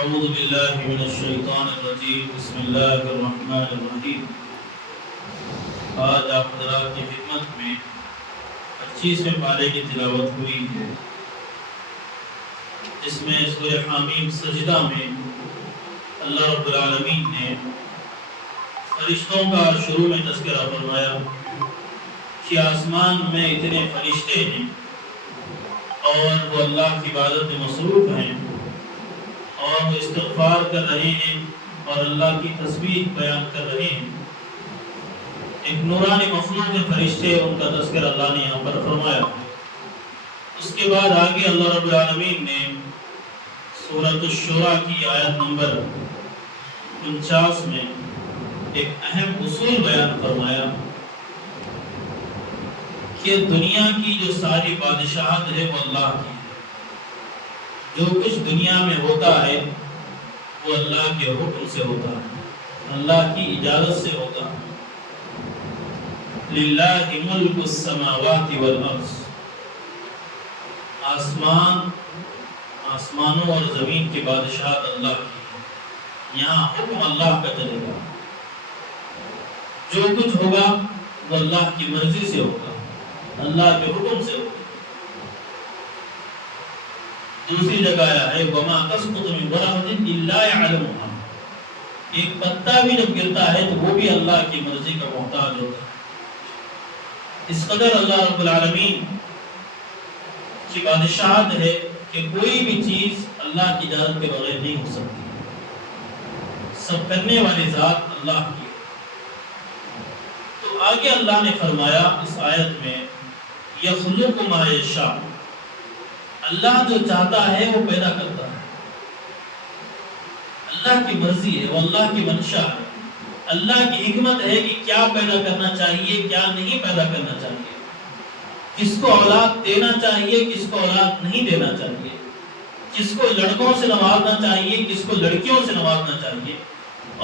اعوذ باللہ من الشیطان الرجیم بسم اللہ الرحمن الرحیم۔ آج آپ حضرات کی خدمت میں 25ویں پارے کی تلاوت ہوئی ہے، جس میں سورہ حامیم سجدہ میں اللہ رب العالمین نے فرشتوں کا شروع میں تذکرہ فرمایا کہ آسمان میں اتنے فرشتے ہیں اور وہ اللہ کی عبادت میں مصروف ہیں اور وہ استغفار کر رہے ہیں اور اللہ کی تسبیح بیان کر رہے ہیں۔ ایک نورانی مخلوق فرشتے، ان کا تذکرہ اللہ نے یہاں پر فرمایا۔ اس کے بعد آگے اللہ رب العالمین نے سورۃ الشورى کی آیت نمبر 49 میں ایک اہم اصول بیان فرمایا کہ دنیا کی جو ساری بادشاہت ہے وہ اللہ کی ہے۔ جو کچھ دنیا میں ہوتا ہے وہ اللہ کے حکم سے ہوتا ہے، اللہ کی اجازت سے ہوتا ہے۔ للہ ملک السماوات والارض، آسمانوں اور زمین کی بادشاہت اللہ کی ہے، یہاں حکم اللہ کا چلے گا۔ جو کچھ ہوگا وہ اللہ کی مرضی سے ہوگا، اللہ کے حکم سے ہوگا۔ دوسری جگہ آیا ہے وَمَا تَسْقُطُ مِنْ وَرَقَةٍ إِلَّا يَعْلَمُهَا، ایک پتا بھی جب گرتا ہے تو وہ بھی اللہ کی مرضی کا محتاج ہوتا ہے۔ اس قدر اللہ رب العالمین کی بادشاہت ہے کہ کوئی بھی چیز اللہ کی اجازت کے بغیر نہیں ہو سکتی، سب کرنے والی ذات اللہ کی۔ تو آگے اللہ نے فرمایا اس آیت میں یخلق ما یشاء، اللہ جو چاہتا ہے وہ پیدا کرتا ہے، اللہ کی مرضی ہے، وہ اللہ کی منشا ہے، اللہ کی حکمت ہے کہ کیا پیدا کرنا چاہیے کیا نہیں پیدا کرنا چاہیے، کس کو اولاد دینا چاہیے کس کو اولاد نہیں دینا چاہیے، کس کو لڑکوں سے نوازنا چاہیے کس کو لڑکیوں سے نوازنا چاہیے،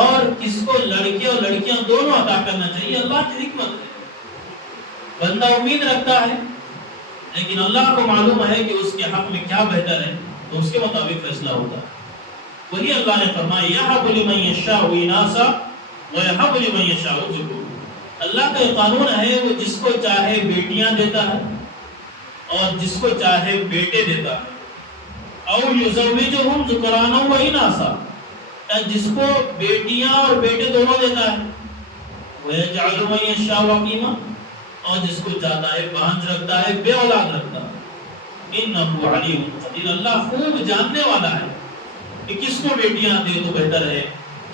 اور کس کو لڑکے اور لڑکیاں دونوں عطا کرنا چاہیے، اللہ کی حکمت ہے۔ بندہ امید رکھتا ہے لیکن اللہ کو معلوم ہے کہ اس کے حق میں کیا بہتر ہے، تو اس کے مطابق فیصلہ ہوتا ہے۔ وہی اللہ نے فرمایا یَهَبُ لِمَن يَشَاءُ إِنَاثًا وَيَهَبُ لِمَن يَشَاءُ الذُّكُورَ، اللہ کا یہ قانون ہے وہ جس کو چاہے بیٹیاں دیتا ہے اور جس کو چاہے بیٹے دیتا ہے۔ أَوْ يُزَوِّجُهُمْ ذُكْرَانًا وَإِنَاثًا، جس کو بیٹیاں اور بیٹے دونوں دیتا ہے۔ وَيَجْعَلُ مَن يَشَاءُ عَقِيمًا، اور جس کو چاہتا ہے بانجھ رکھتا ہے، بے اولاد رکھتا ہے۔ انہ علیم قدیر، اللہ خوب جاننے والا ہے کہ کس کو بیٹیاں دے تو بہتر ہے،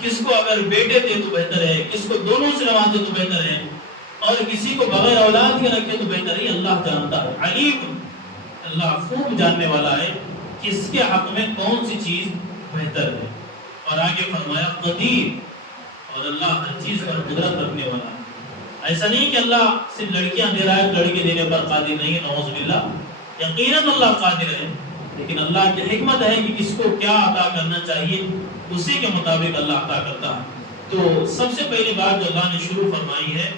کس کو اگر بیٹے دے تو بہتر ہے، کس کو دونوں سے نوازے تو بہتر ہے، اور کسی کو بغیر اولاد کے رکھے تو بہتر ہے۔ اللہ جانتا ہے، علیم، اللہ خوب جاننے والا ہے کس کے حق میں کون سی چیز بہتر ہے۔ اور آگے فرمایا قدیر، اور اللہ ہر چیز پر قدرت رکھنے والا ہے۔ ایسا نہیں کہ اللہ صرف لڑکیاں دے رہا ہے، لڑکے دینے پر قادر نہیں ہے، نعوذ باللہ، یقیناً اللہ قادر ہے، لیکن اللہ کی حکمت ہے کہ کس کو کیا عطا کرنا چاہیے، اسی کے مطابق اللہ عطا کرتا ہے۔ تو سب سے پہلی بات جو اللہ نے شروع فرمائی ہے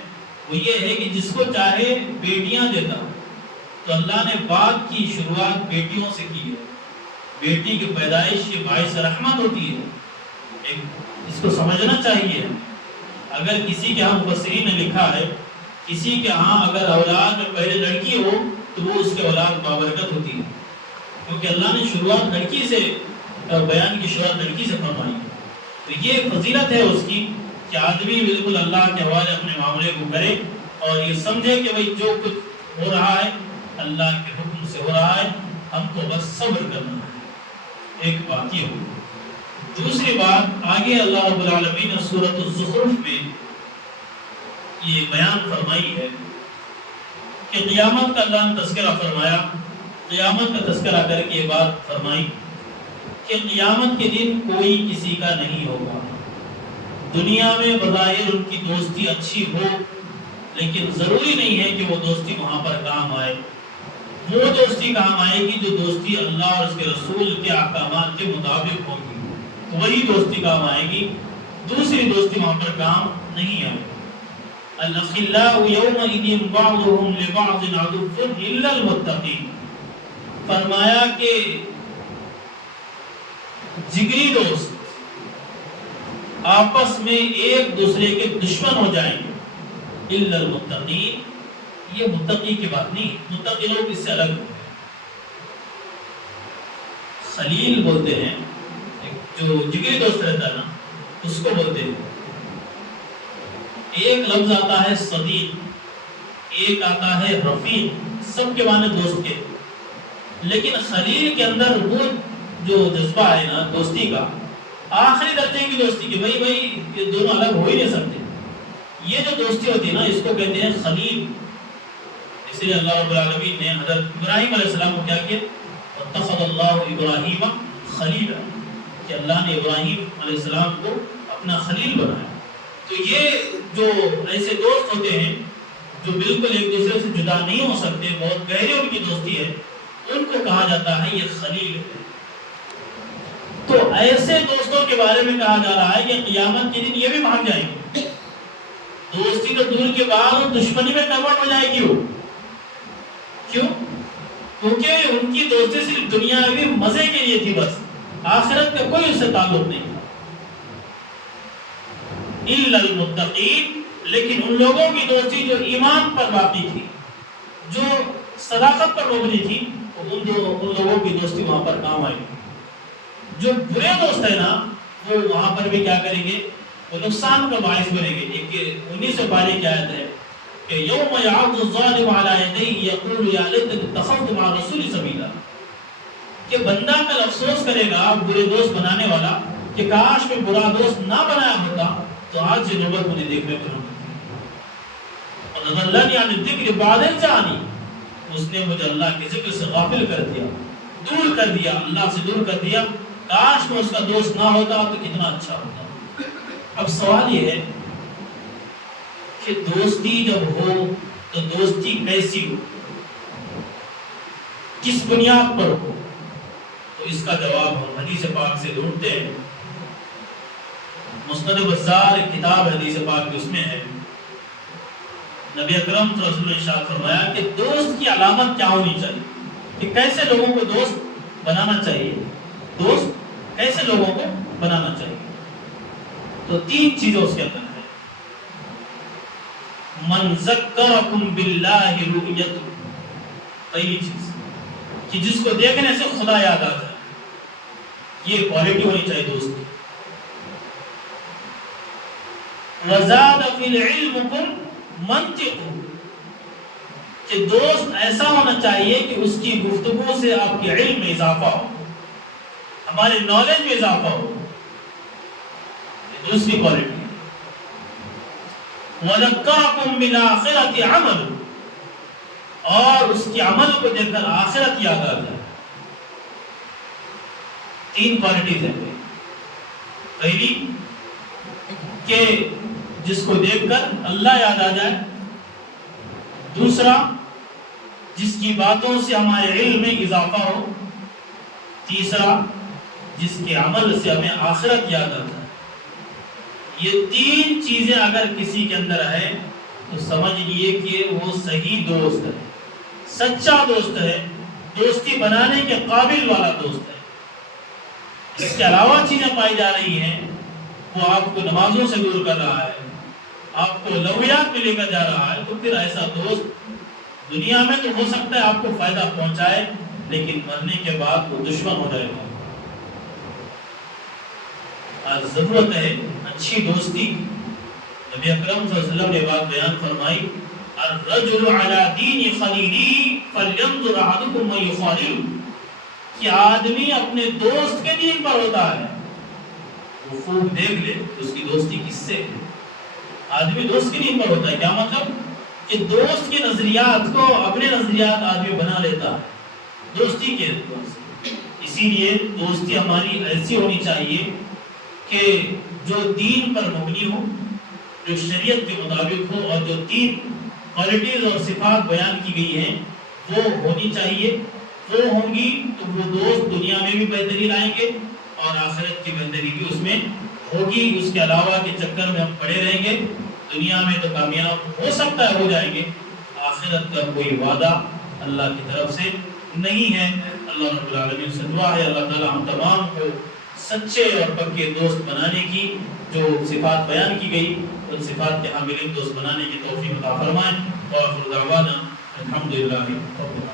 وہ یہ ہے کہ جس کو چاہے بیٹیاں دیتا، تو اللہ نے بات کی شروعات بیٹیوں سے کی ہے۔ بیٹی کی پیدائش کے باعث رحمت ہوتی ہے، اس کو سمجھنا چاہیے۔ اگر کسی کے ہاں مفسرین نے لکھا ہے کسی کے ہاں اگر اولاد میں پہلے لڑکی ہو تو وہ اس کے اولاد بابرکت ہوتی ہے، کیونکہ اللہ نے شروعات لڑکی سے، بیان کی شروعات لڑکی سے فرمائی ہے۔ تو یہ فضیلت ہے اس کی کہ آدمی بالکل اللہ کے حوالے اپنے معاملے کو کرے اور یہ سمجھے کہ بھئی جو کچھ ہو رہا ہے اللہ کے حکم سے ہو رہا ہے، ہم کو بس صبر کرنا ہے۔ ایک بات یہ ہوئی۔ دوسری بات آگے اللہ رب العالمین نے سورۃ الزخرف میں یہ بیان فرمائی ہے کہ قیامت کا اللہ نے تذکرہ فرمایا، قیامت کا تذکرہ کر کے یہ بات فرمائی کہ قیامت کے دن کوئی کسی کا نہیں ہوگا۔ دنیا میں بظاہر ان کی دوستی اچھی ہو لیکن ضروری نہیں ہے کہ وہ دوستی وہاں پر کام آئے۔ وہ دوستی کام آئے گی جو دوستی اللہ اور اس کے رسول کے احکامات کے مطابق ہوگی، وہی دوستی کام آئے گی، دوسری دوستی وہاں پر کام نہیں آئے۔ الْأَخِلَّاءُ يَوْمَئِذٍ بَعْضُهُمْ لِبَعْضٍ عَدُوٌّ إِلَّا الْمُتَّقِينَ، فرمایا کہ جگری دوست آپس میں ایک دوسرے کے دشمن ہو جائیں گے الا المتقین، یہ متقی کی بات نہیں، متقی لوگ اس سے الگ ہیں۔ خلیل بولتے ہیں جو جگری دوست رہتا ہے نا، اس کو بولتے ہیں۔ ایک لفظ آتا ہے صدیق، ایک آتا ہے رفیق، سب کے معنی دوست کے، لیکن خلیل کے اندر وہ جو جذبہ ہے نا دوستی کا، آخری درجے کی دوستی کی، بھائی یہ دونوں الگ ہو ہی نہیں سکتے، یہ جو دوستی ہوتی ہے نا اس کو کہتے ہیں خلیل۔ اس لیے اللہ رب العالمین نے حضرت ابراہیم علیہ السلام کو کیا کیا؟ واتخذ اللہ ابراہیم خلیلا، کہ اللہ نے ابراہیم علیہ السلام کو اپنا خلیل بنایا۔ تو یہ جو ایسے دوست ہوتے ہیں جو بالکل ایک دوسرے سے جدا نہیں ہو سکتے، بہت گہری ان کی دوستی ہے، ان کو کہا جاتا ہے یہ خلیل ہے۔ تو ایسے دوستوں کے بارے میں کہا جا رہا ہے کہ قیامت کے دن یہ بھی بھاگ جائیں گے، دوستی تو دور کے بعد دشمنی میں کنورٹ ہو جائے گی وہ، کیوں؟ کیونکہ ان کی دوستی صرف دنیاوی مزے کے لیے تھی، بس آخرت کا کوئی اس سے تعلق نہیں۔ الا المتقین، لیکن ان لوگوں کی دوستی جو ایمان پر باقی تھی، جو صداقت پر مبنی تھی، ان لوگوں کی دوستی وہاں پر کام آئی۔ جو برے دوست ہیں نا وہ وہاں پر بھی کیا کریں گے؟ وہ نقصان کا باعث بنیں گے۔ ایک 19 پارے کی آیت ہے کہ یوم یعض الظالم علی یدیہ یقول یا لیتنی اتخذت مع الرسول سبیلا، کہ بندہ کل افسوس کرے گا برے دوست بنانے والا کہ کاش میں برا دوست نہ بنایا ہوتا تو آج یہ نوبت مجھے دیکھنے کو نہ ملتی۔ وَضَلَّنِي عَنِ الذِّكْرِ بَعْدَ إِذْ جَاءَنِی، اس نے مجھے اللہ کے ذکر سے غافل کر دیا، دور کر دیا، اللہ سے دور کر دیا۔ کاش میں اس کا دوست نہ ہوتا تو کتنا اچھا ہوتا۔ اب سوال یہ ہے کہ دوستی جب ہو تو دوستی کیسی ہو، کس بنیاد پر ہو؟ تو اس کا جواب ہم حدیث پاک سے ڈھونڈتے ہیں۔ مسند بزار کتاب حدیث پاک کی، اس میں ہے نبی اکرم صلی اللہ علیہ وسلم نے ارشاد فرمایا کہ دوست کی علامت کیا ہونی چاہیے، کہ کیسے لوگوں کو دوست بنانا چاہیے، دوست کیسے لوگوں کو بنانا چاہیے۔ تو 3 چیزیں اس کے اندر ہیں۔ من ذکرکم باللہ رؤیتہ، پہلی چیز کہ جس کو دیکھنے سے خدا یاد آ جائے، یہ کوالٹی ہونی چاہیے دوست کی۔ وزاد فی العلمکم منطق، کہ دوست ایسا ہونا چاہیے کہ اس کی گفتگو سے آپ کے علم میں اضافہ ہو، ہمارے نالج میں اضافہ ہو، دوسری کوالٹی۔ وَذَكَّرَكُمْ بِالْآخِرَةِ عَمَلُ، اور اس کے عمل کو دیکھ کر آخرت یاد آ جائے۔ 3 کوالٹیز ہیں۔ پہلی کہ جس کو دیکھ کر اللہ یاد آ جائے، دوسرا جس کی باتوں سے ہمارے علم میں اضافہ ہو، تیسرا جس کے عمل سے ہمیں آخرت یاد آ جائے۔ یہ 3 چیزیں اگر کسی کے اندر ہے تو سمجھ لیے کہ وہ صحیح دوست ہے، سچا دوست ہے، دوستی بنانے کے قابل والا دوست ہے۔ اس کے علاوہ چیزیں پائی جا رہی ہیں، وہ آپ کو نمازوں سے دور کر رہا ہے، آپ کو لغویات میں لے کر جا رہا ہے، تو پھر ایسا دوست دنیا میں تو ہو سکتا ہے آپ کو فائدہ پہنچائے، لیکن مرنے کے بعد وہ دشمن ہو جائے گا۔ آج ضرورت ہے اچھی دوستی۔ نبی اکرم صلی اللہ علیہ وسلم نے بات بیان فرمائی، الرجل علی دین خلیلہ فلینظر احدکم من یخالل، کہ آدمی اپنے دوست کے دین پر ہوتا ہے، وہ خوب دیکھ لے اس کی دوستی کس سے ہے۔ آدمی دوست کے دین پر ہوتا ہے، کیا مطلب؟ کہ دوست کے نظریات کو اپنے نظریات آدمی بنا لیتا ہے دوستی کے اعتبار سے۔ اسی لیے دوستی ہماری ایسی ہونی چاہیے کہ جو دین پر مبنی ہو، جو شریعت کے مطابق ہو، اور جو 3 کوالٹیز اور صفات بیان کی گئی ہیں وہ ہونی چاہیے۔ وہ ہوں گی تو وہ دوست دنیا میں بھی بہتری لائیں گے اور آخرت کی بہتری بھی اس میں ہوگی۔ اس کے علاوہ کے چکر میں ہم پڑے رہیں گے، دنیا میں تو کامیاب ہو سکتا ہے ہو جائیں گے، آخرت کا کوئی وعدہ اللہ کی طرف سے نہیں ہے۔ اللہ رب العالمین سے دعا ہے اللہ تعالی ہم تمام کو سچے اور پکے دوست بنانے کی جو صفات بیان کی گئی ان صفات کے حاملین دوست بنانے کی توفیق عطا فرمائیں. اور دعوانا الحمدللہ رب العالمین.